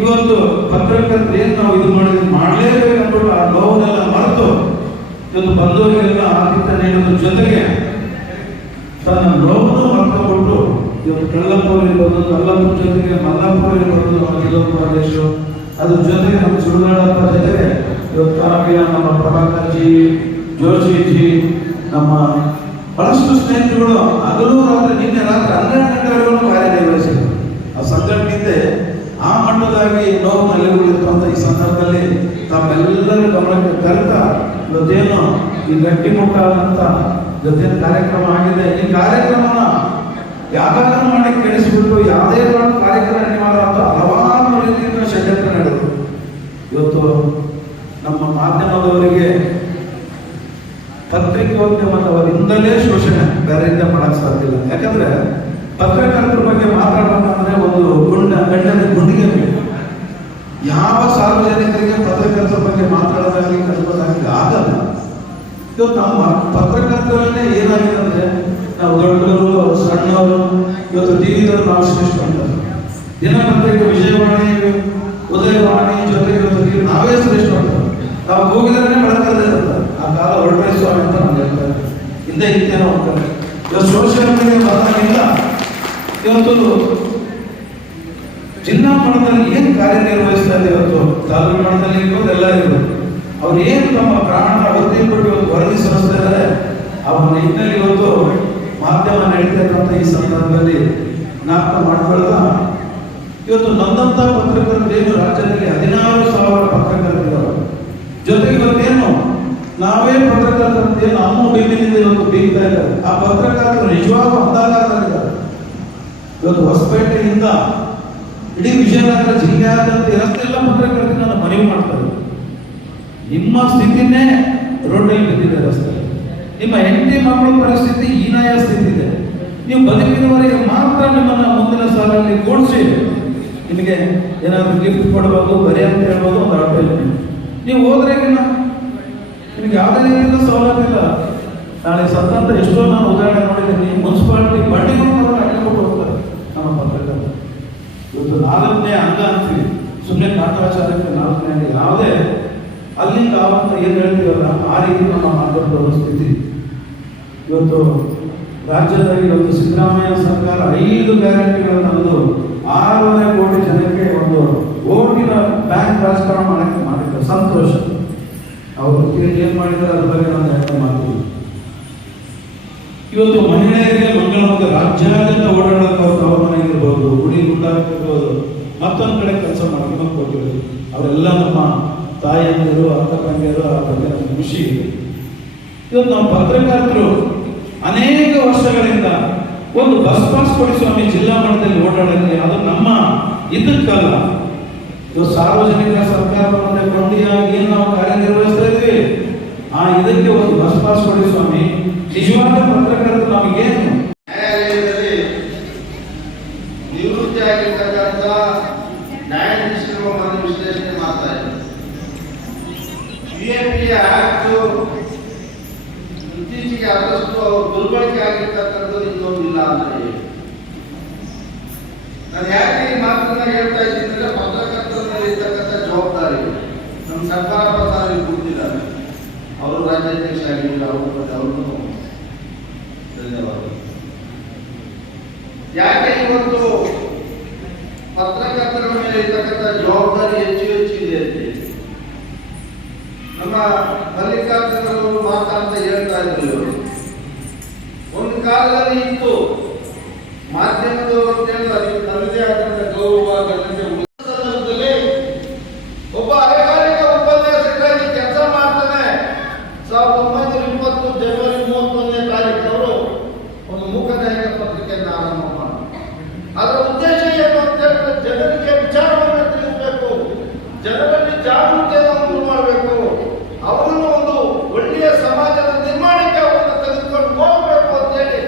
ಇವತ್ತು ಪತ್ರಕರ್ತರು ಏನು ನಾವು ಇದು ಮಾಡಿದ್ರೆ ಮಾಡಲೇಬೇಕಂತ ಆ ನೋವನ್ನೆಲ್ಲ ಮರೆತು ಇವತ್ತು ಬಂದವರಿಗೆಲ್ಲ ಆತಿಥ್ಯ ನೀಡೋದ್ರ ಜೊತೆಗೆ ತನ್ನ ನೋವನ್ನು ಮರ್ತುಕೊಟ್ಟು ಇವತ್ತು ಕಳ್ಳಪ್ಪವ್ರು ಇರ್ಬೋದು, ಕಲ್ಲಪ್ಪನ ಜೊತೆಗೆ ಮಲ್ಲಪ್ಪವ್ರು ಇರ್ಬೋದು, ನಮ್ಮ ಜಿಲ್ಲೋಪಾಧ್ಯಕ್ಷರು, ಅದ್ರ ಜೊತೆಗೆ ನಮ್ಮ ಸುಡುಗಾಡಪ್ಪ ಜೊತೆಗೆ ಇವತ್ತು ಕಾವ್ಯ, ನಮ್ಮ ಪ್ರಭಾಕರ್ಜಿ, ಜೋಶಿಜಿ, ನಮ್ಮ ಬಹಳಷ್ಟು ಸ್ನೇಹಿತರುಗಳು ಹಗಲು ರಾತ್ರಿ ನಿನ್ನೆ ರಾತ್ರಿ 12 ಗಂಟೆವರೆಗೂ ಕಾರ್ಯನಿರ್ವಹಿಸಿದರು. ಆ ಸಂಘಟನೆ ಆ ಮಟ್ಟದಾಗಿ ನೋವು ನೆಲೆಗೊಳ್ಳಿರುವಂತ ಈ ಸಂದರ್ಭದಲ್ಲಿ ತಾವೆಲ್ಲರ ಗಮನಕ್ಕೆ ಕರೆತ ಇವತ್ತೇನು ಈ ಗಟ್ಟಿ ಮುಖ ಅಂತ ಜೊತೆಯ ಕಾರ್ಯಕ್ರಮ ಆಗಿದೆ. ಈ ಕಾರ್ಯಕ್ರಮನ ಯಾವ್ದಾದ್ರು ಮಾಡಿ ಕೇಳಿಸ್ಬಿಟ್ಟು ಯಾವುದೇ ಒಂದು ಕಾರ್ಯಕ್ರಮ ಮಾಡುವಂತ ಹಲವಾರು ರೀತಿಯ ಷಡ್ಯಂತ್ರ ನಡೆದರು. ಇವತ್ತು ನಮ್ಮ ಮಾಧ್ಯಮದವರಿಗೆ ಪತ್ರಿಕೋದ್ಯಮದವರಿಂದಲೇ ಶೋಷಣೆ ಬೇರೆಯಿಂದ ಮಾಡಕ್ ಸಾಧ್ಯ ಇಲ್ಲ. ಯಾಕಂದ್ರೆ ಪತ್ರಕರ್ತರ ಬಗ್ಗೆ ಮಾತಾಡಬೇಕಂದ್ರೆ ಒಂದು ಗಂಡನ ಗುಂಡಿಗೆ ಬೇಕು. ಯಾವ ಸಾರ್ವಜನಿಕರಿಗೆ ಪತ್ರಕರ್ತರ ಬಗ್ಗೆ ಮಾತಾಡೋದಾಗಲಿ ಕಲಿಸೋದಾಗಲಿ ಆಗಲ್ಲ. ಇವತ್ತು ನಮ್ಮ ಪತ್ರಕರ್ತರನ್ನೇ ಏನಾಗಿದೆ ಅಂದ್ರೆ ನಾವು ದೊಡ್ಡವರು ಸಣ್ಣವರು ಇವತ್ತು ಟಿವಿದವರು ನಾವು ಶ್ರೇಷ್ಠ ಅಂತಾರೆ. ದಿನಪತ್ರಿಕೆ ವಿಜಯವಾಣಿ, ಉದಯವಾಣಿ ಜೊತೆಗೆ ಇವತ್ತು ನಾವೇ ಶ್ರೇಷ್ಠ ಅಂತಾರೆ. ನಾವು ಹೋಗಿದ್ರೆ ಬಳಕದೇ ಇರುತ್ತೆ. ಆ ಕಾಲ ಹೊರಟೆ ಸ್ವಾಮಿ ಅಂತ ನಾನು ಹೇಳ್ತಾರೆ. ಹಿಂದೆ ಇತ್ತೇನೋ ಹೋಗ್ತಾರೆ. ಇವತ್ತು ಸೋಷಿಯಲ್ ಮೀಡಿಯಾ ಬಂದಾಗಿಂದ ಇವತ್ತು ಜಿಲ್ಲಾ ಮಟ್ಟದಲ್ಲಿ ಏನು ಕಾರ್ಯನಿರ್ವಹಿಸ್ತಾ ಇದೆ, ಇವತ್ತು ತಾಲೂಕು ಮಟ್ಟದಲ್ಲಿ ಇರ್ಬೋದು, ಎಲ್ಲ ಇರ್ಬೋದು, ಅವ್ರು ಏನು ತಮ್ಮ ಪ್ರಾಣ ಒತ್ತಿ ಕೊಟ್ಟು ಇವತ್ತು ವರದಿ ಸಲ್ಲಿಸ್ತಾ ಇದ್ದಾರೆ. ಅವರ ನಿಟ್ಟಿನಲ್ಲಿ ಇವತ್ತು ಮಾಧ್ಯಮ ನಡೀತಕ್ಕಂಥ ಈ ಸಂದರ್ಭದಲ್ಲಿ ಜ್ಞಾಪಕ ಮಾಡ್ಕೊಳ್ತಾ ಇವತ್ತು ನನ್ನಂತ ಪತ್ರಕರ್ತರು ಏನು ರಾಜ್ಯದಲ್ಲಿ 16,000 ಪತ್ರಕರ್ತರಿದ್ದಾರೆ. ಜೊತೆಗೆ ಇವತ್ತೇನು ನಾವೇ ಪತ್ರಕರ್ತರು ನಮ್ಮ ಬೆನ್ನಿನಿಂದ ಇವತ್ತು ಬೀಗ್ತಾ ಇದ್ದಾರೆ. ಆ ಪತ್ರಕರ್ತರು ನಿಜವಾಗೂ ಅಂದಾಗಾರರಿದ್ದಾರೆ. ಇವತ್ತು ಹೊಸಪೇಟೆಯಿಂದ ಇಡೀ ವಿಜಯನಗರ ಜಿಲ್ಲೆಯಾದಂತ ಇರತ್ತೆಲ್ಲ ಪತ್ರಕರ್ತರು ನಾನು ಮನವಿ ಮಾಡ್ತಾರೆ. ನಿಮ್ಮ ಸ್ಥಿತಿನೇ ರೋಡಲ್ಲಿ ಬಿದ್ದಿದೆ, ರಸ್ತೆ. ನಿಮ್ಮ ಹೆಂಡತಿ ಮಕ್ಕಳ ಪರಿಸ್ಥಿತಿ ಹೀನಾಯ ಸ್ಥಿತಿ ಇದೆ. ನೀವು ಬದುಕಿನವರೆಗೆ ಮಾತ್ರ ನಿಮ್ಮನ್ನ ಮುಂದಿನ ಸಾಲಲ್ಲಿ ಕೂಡಿಸಿ ನಿಮಗೆ ಏನಾದ್ರು ಗಿಫ್ಟ್ ಕೊಡಬಹುದು, ಬರೀ ಅಂತ ಹೇಳ್ಬೋದು, ಒಂದು ಆಟೋ ನೀವು ಹೋದ್ರೆ ನಿಮ್ಗೆ ಯಾವುದೇ ರೀತಿಯಿಂದ ಸೌಲಭ್ಯ ಇಲ್ಲ. ನಾಳೆ ಸತ್ತಂತ ಎಷ್ಟೋ ನಾನು ಉದಾಹರಣೆ ನೋಡಿದ್ದೀನಿ. ಮುನ್ಸಿಪಾಲಿಟಿ ಬಂಡಿಗಳು ಹಾಕಿಕೊಂಡು ಹೋಗ್ತಾರೆ ನಮ್ಮ ಪತ್ರಕರ್ತರು. ಇವತ್ತು 4ನೇ ಅಂಗ ಅಂತೀವಿ, ಸುಮ್ಮನೆ ಕಾಟಾಚಾರಕ್ಕೆ 4ನೇ ಅಂಗ. ಯಾವುದೇ ಅಲ್ಲಿಂದ ಆವಂತ ಏನು ಹೇಳ್ತೀವಲ್ಲ ಆ ರೀತಿ ನಮ್ಮ ಮಾತಾಡೋ ಸ್ಥಿತಿ ಇವತ್ತು ರಾಜ್ಯದಲ್ಲಿ. ಇವತ್ತು ಸಿದ್ದರಾಮಯ್ಯ ಸರ್ಕಾರ 5 ಗ್ಯಾರಂಟಿಗಳನ್ನು ತಂದು 6.5 ಕೋಟಿ ಜನಕ್ಕೆ ಒಂದು ಓಟಿನ ಬ್ಯಾಂಕ್ ರಾಜಕಾರಣ ಮಾಡಕ್ಕೆ ಮಾಡಿದ್ದಾರೆ. ಸಂತೋಷ. ಅವರು ಏನ್ ಮಾಡಿದ್ದಾರೆ ಅದ್ರ ಬಗ್ಗೆ ನಾವು ವ್ಯಕ್ತ ಮಾಡ್ತೀವಿ. ಇವತ್ತು ಮಹಿಳೆಯರಿಗೆ ಮಂಗಳವಾರ ರಾಜ್ಯಾದ್ಯಂತ ಓಡಾಡೋಕೆ ಅವ್ರ ಮನೆಗಿರ್ಬೋದು, ಗುಡಿ ಗುಡ್ಡಾಕಿರ್ಬೋದು, ಮತ್ತೊಂದು ಕಡೆ ಕೆಲಸ ಮಾಡೋಕೆ ಕೊಟ್ಟಿರೋದು ಅವರೆಲ್ಲ ನಮ್ಮ ತಾಯಿಯಂದಿರು, ಅಕ್ಕ ತಂಗಿಯರು. ಆ ಬಗ್ಗೆ ನಮ್ಗೆ ಖುಷಿ ಇದೆ. ಇವತ್ತು ನಮ್ಮ ಪತ್ರಕರ್ತರು ಅನೇಕ ವರ್ಷಗಳಿಂದ ಒಂದು ಬಸ್ ಪಾಸ್ ಕೊಡಿ ಸ್ವಾಮಿ ಜಿಲ್ಲಾ ಮಟ್ಟದಲ್ಲಿ ಓಡಾಡೋಕ್ಕೆ, ಅದು ನಮ್ಮ ಇದಕ್ಕಲ್ಲ. ಇದು ಸಾರ್ವಜನಿಕ ಸರ್ಕಾರದ ಮುಂದೆ ಕೊಂಡಿಯಾಗಿ ಏನು ನಾವು ಕಾರ್ಯನಿರ್ವಹಿಸ್ತಾ ಇದ್ವಿ, ಆ ಇದಕ್ಕೆ ಒಂದು ಬಸ್ ಪಾಸ್ ಕೊಡಿ ಸ್ವಾಮಿ. ನಿಜವಾದ ಪತ್ರಕರ್ತರು ನಮಗೇನು ನ್ಯಾಯಾಲಯದಲ್ಲಿ ನಿವೃತ್ತಿ ಆಗಿರ್ತಕ್ಕಂಥ ನ್ಯಾಯಾಧೀಶರು ವಿಶ್ಲೇಷಣೆ ಮಾಡ್ತಾ ಇದ್ದಾರೆ. UAP ಆಕ್ಟ್ ಇತ್ತೀಚೆಗೆ ಆದಷ್ಟು ದುರ್ಬಳಕೆ ಆಗಿರ್ತಕ್ಕಂಥದ್ದು ಇನ್ನೊಂದಿಲ್ಲ ಅಂತ ಹೇಳಿ ನಾನು ಯಾಕೆ ಈ ಮಾತನ್ನ ಹೇಳ್ತಾ ಇದ್ದೀನಿ ಅಂದ್ರೆ ಪತ್ರಕರ್ತರ ಮೇಲೆ ಇರ್ತಕ್ಕಂಥ ಜವಾಬ್ದಾರಿ ನಮ್ಮ ಸರ್ಕಾರ ಪ್ರಧಾನಿ ಗೊತ್ತಿದ್ದಾರೆ. ಅವರು ರಾಜ್ಯಾಧ್ಯಕ್ಷ ಆಗಿಲ್ಲ, ಅವ್ರಿಗೂ ಧನ್ಯವಾದ. ಯಾಕೆ ಇವತ್ತು ಪತ್ರಕರ್ತರ ಮೇಲೆ ಇರ್ತಕ್ಕಂಥ ಜವಾಬ್ದಾರಿ ಹೆಚ್ಚಿದೆ ಅಂತ ನಮ್ಮ ಮಲ್ಲಿಕಾರ್ಜುನವರು ಮಾತಾಡ್ತಾ ಹೇಳ್ತಾ ಇದ್ರು. ಒಂದು ಕಾಲದಲ್ಲಿ ಇತ್ತು ಮಾಧ್ಯಮದವರು ತನ್ನದೇ ಆದಂತ ಗೌರವ ಸಂದರ್ಭದಲ್ಲಿ ಒಬ್ಬ ಅಧಿಕಾರಿಕ ಉಪನ್ಯಾಸಕರಾಗಿ ಕೆಲಸ ಮಾಡ್ತಾನೆ. 1920 ಜನವರಿ 31ನೇ ತಾರೀಕು ಒಂದು ಮೂಕನಾಯಕ ಪತ್ರಿಕೆಯನ್ನು ಆರಂಭ ಮಾಡಿ ಅದರ ಉದ್ದೇಶ ಏನು ಅಂತ ಹೇಳಿದ್ರೆ ಜನರಿಗೆ ವಿಚಾರವನ್ನು ತಿಳಿಸಬೇಕು, ಜನರಲ್ಲಿ ಜಾಗೃತಿಯನ್ನು ಉಂಟು ಮಾಡಬೇಕು, ಅವರನ್ನು ಒಂದು ಒಳ್ಳೆಯ ಸಮಾಜದ ನಿರ್ಮಾಣಕ್ಕೆ ಅವರನ್ನು ತೆಗೆದುಕೊಂಡು ಹೋಗಬೇಕು ಅಂತ ಹೇಳಿ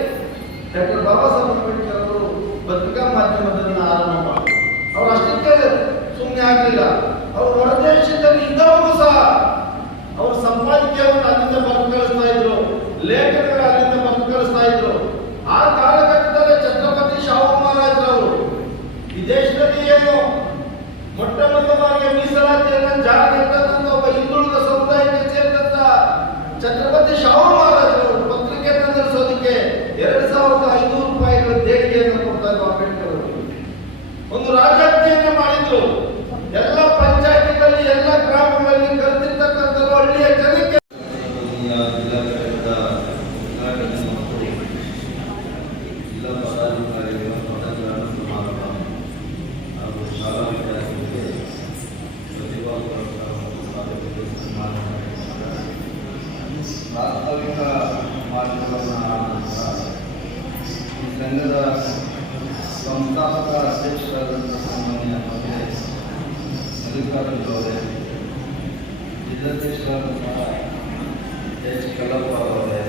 ಡಾಕ್ಟರ್ ಬಾಬಾ ಸಾಹೇಬ್ ಅಂಬೇಡ್ಕರ್ ಅವರು ಪತ್ರಿಕಾ ಮಾಧ್ಯಮದನ್ನು ಆರಂಭ ಮಾಡಿ ಅವರು ಅಷ್ಟಕ್ಕೆ ಸುಮ್ಮನೆ ಆಗಲಿಲ್ಲ. ಅವರು ಹೊರದೇಶದಲ್ಲಿ ಇದ್ದವರು ಸಹ ಅವರು ಸಂಪಾದಕೀಯವನ್ನು ಅಲ್ಲಿಂದ ಬರೆದು ಕಳಿಸ್ತಾ ಇದ್ರು, ಲೇಖನಗಳು ಅಲ್ಲಿಂದ ಬರೆದು ಕಳಿಸ್ತಾ ಇದ್ರು. ಆ ಕಾಲಘಟ್ಟದಲ್ಲಿ ಛತ್ರಪತಿ ಶಾಹು ಮಹಾರಾಜರವರು ಈ ದೇಶದಲ್ಲಿ ಏನು ಮೊಟ್ಟ ಮೊದಲ ಮೀಸಲಾತಿಯನ್ನು ಜಾರಿಗೆ ತಂದಂತ ಒಬ್ಬ ಹಿಂದುಳಿದ ಸಮುದಾಯಕ್ಕೆ ಸೇರಿದಂತ ಛತ್ರಪತಿ ಶಾಹು ಮಹಾರಾಜರವರು ಪತ್ರಿಕೆಯನ್ನು ನಡೆಸೋದಕ್ಕೆ 2500 ರೂಪಾಯಿಗಳ ದೇಣಿಗೆಯನ್ನು ಕೊಡ್ತಾ ಇದ್ರು. ಅಂಬೇಡ್ಕರ್ ಅವರು ಒಂದು ರಾಜಾಜ್ಞೆಯನ್ನು ಮಾಡಿದ್ರು. ಎಲ್ಲ ಪಂಚಾಯತಿಗಳಲ್ಲಿ ಎಲ್ಲ ಗ್ರಾಮಗಳಲ್ಲಿ ಕಲಿತಿರ್ತಕ್ಕಂಥ ಹಳ್ಳಿಯ ಜನಕ್ಕೆ ಜಿಲ್ಲಾ ಪದಾಧಿಕಾರಿಗಳ ಪದಗ್ರಹಣ ಸಮಾರಂಭ ಹಾಗೂ ಶಾಲಾ ವಿದ್ಯಾರ್ಥಿಗಳಿಗೆ ಪ್ರತಿಭಾ ಪುರಸ್ಕಾರ ಸನ್ಮಾನ ಪ್ರಾಸ್ತಾವಿಕ ಮಾತುಗಳನ್ನು ಆನಂತರ ಈ ಸಂಘದ ಸಂಸ್ಥಾಪಕ ಅಧ್ಯಕ್ಷರಾದಂಥ ಸಾಮಾನ್ಯ ಮತ್ತೆ ಮಲ್ಲಿಕಾರ್ಜುನ ಅವರೇ, ಜಿಲ್ಲಾಧ್ಯಕ್ಷರಾದಂತಹ ಎಚ್ ಕಲ್ಲಪ್ಪ ಅವರೇ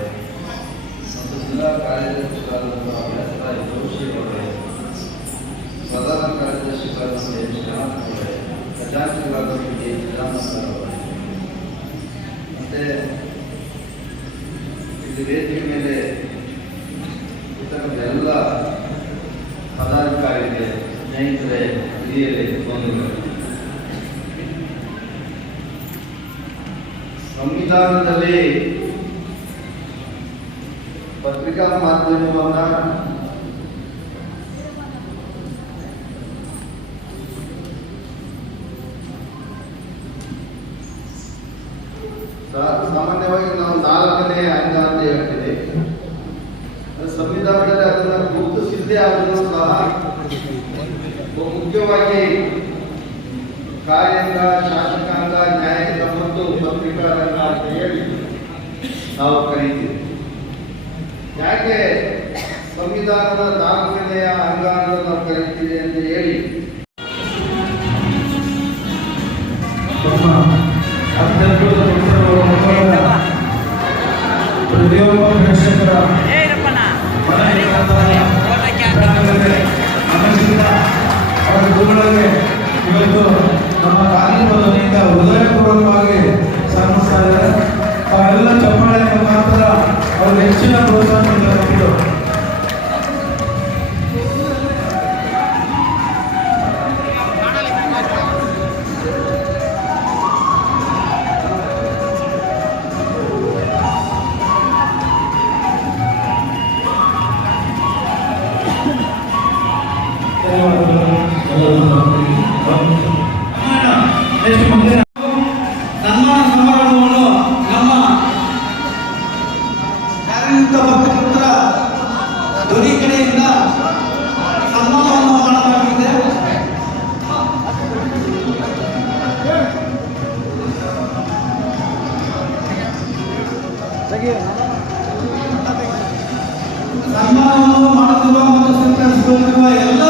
ಮತ್ತು ಜಿಲ್ಲಾ ಕಾರ್ಯದರ್ಶಿಗಳಾದಂತಹ ವ್ಯಾಸರಾಯ ಜೋಶಿ ಅವರೇ, ಪ್ರಧಾನ ಕಾರ್ಯದರ್ಶಿಗಳಾದಂತಹ ಎಚ್ ಶ್ರೀನಾಥ್ ಅವರೇ, ಖಜಾಂಚಿಗಳಾದಂತಹ ಕೆ ಶ್ರೀರಾಮಚಂದ್ರ ಅವರೇ, ಮತ್ತೆ ಇಲ್ಲಿ ವೇದಿಕೆ ಮೇಲೆ ಎಲ್ಲ ಪದಾಧಿಕಾರಿಗೆ, ಸ್ನೇಹಿತರೆ, ಹಿರಿಯರೇ, ಬಂಧುಗಳು, ಸಂವಿಧಾನದಲ್ಲಿ ಪತ್ರಿಕಾ ಮಾಧ್ಯಮವನ್ನ ಸಾಮಾನ್ಯವಾಗಿ ನಾವು 4ನೇ ಅಂಗ ಅಂತ ಹೇಳ್ತೀವಿ. ಸಂವಿಧಾನದಲ್ಲಿ ಅದನ್ನು ಗುರುತಿಸಿದ್ದೇ ಆದರೂ ಸಹ ಮುಖ್ಯವಾಗಿ ಕಾರ್ಯಾಂಗ, ಶಾಸಕಾಂಗ, ನ್ಯಾಯಾಂಗ ಮತ್ತು ಪತ್ರಿಕಾ ರಂಗ ಅಂತ ಹೇಳಿ ನಾವು ಕರೀತೀವಿ. ಯಾಕೆ ಸಂವಿಧಾನದ 4ನೇ ಅಂಗ ಅಂತ ನಾವು ಕರೀತೀವಿ ಅಂತ ಹೇಳಿ ಪ್ರತಿಯೊಬ್ಬ ಪ್ರೇಕ್ಷಕರ ಅವರ ಗುರುಗಳಿಗೆ ಇವತ್ತು ನಮ್ಮ ಕಾರ್ಯಕ್ರಮದಿಂದ ಹೃದಯಪೂರ್ವಕವಾಗಿ ಸನ್ಮಾನಿಸ್ತಾ ಇದ್ದಾರೆ. ಅವರೆಲ್ಲ ಚಪ್ಪಾಳೆ ಮುಖಾಂತರ ಅವರು ಹೆಚ್ಚಿನ ಪ್ರೋತ್ಸಾಹ ನೀಡಬೇಕು. ಸನ್ಮಾನ ಸಮಾರಂಭವನ್ನು ನಮ್ಮ ಕಾರ್ಯನಿರತ ಪತ್ರಕರ್ತರ ಧ್ವನಿ ಕಡೆಯಿಂದ ಸನ್ಮಾನವನ್ನು ಮಾಡಲಾಗಿದೆ. ಸನ್ಮಾನವನ್ನು ಮಾಡುತ್ತಿರುವ ಮತ್ತು ಸ್ವೀಕರಿಸುತ್ತಿರುವ ಎಲ್ಲ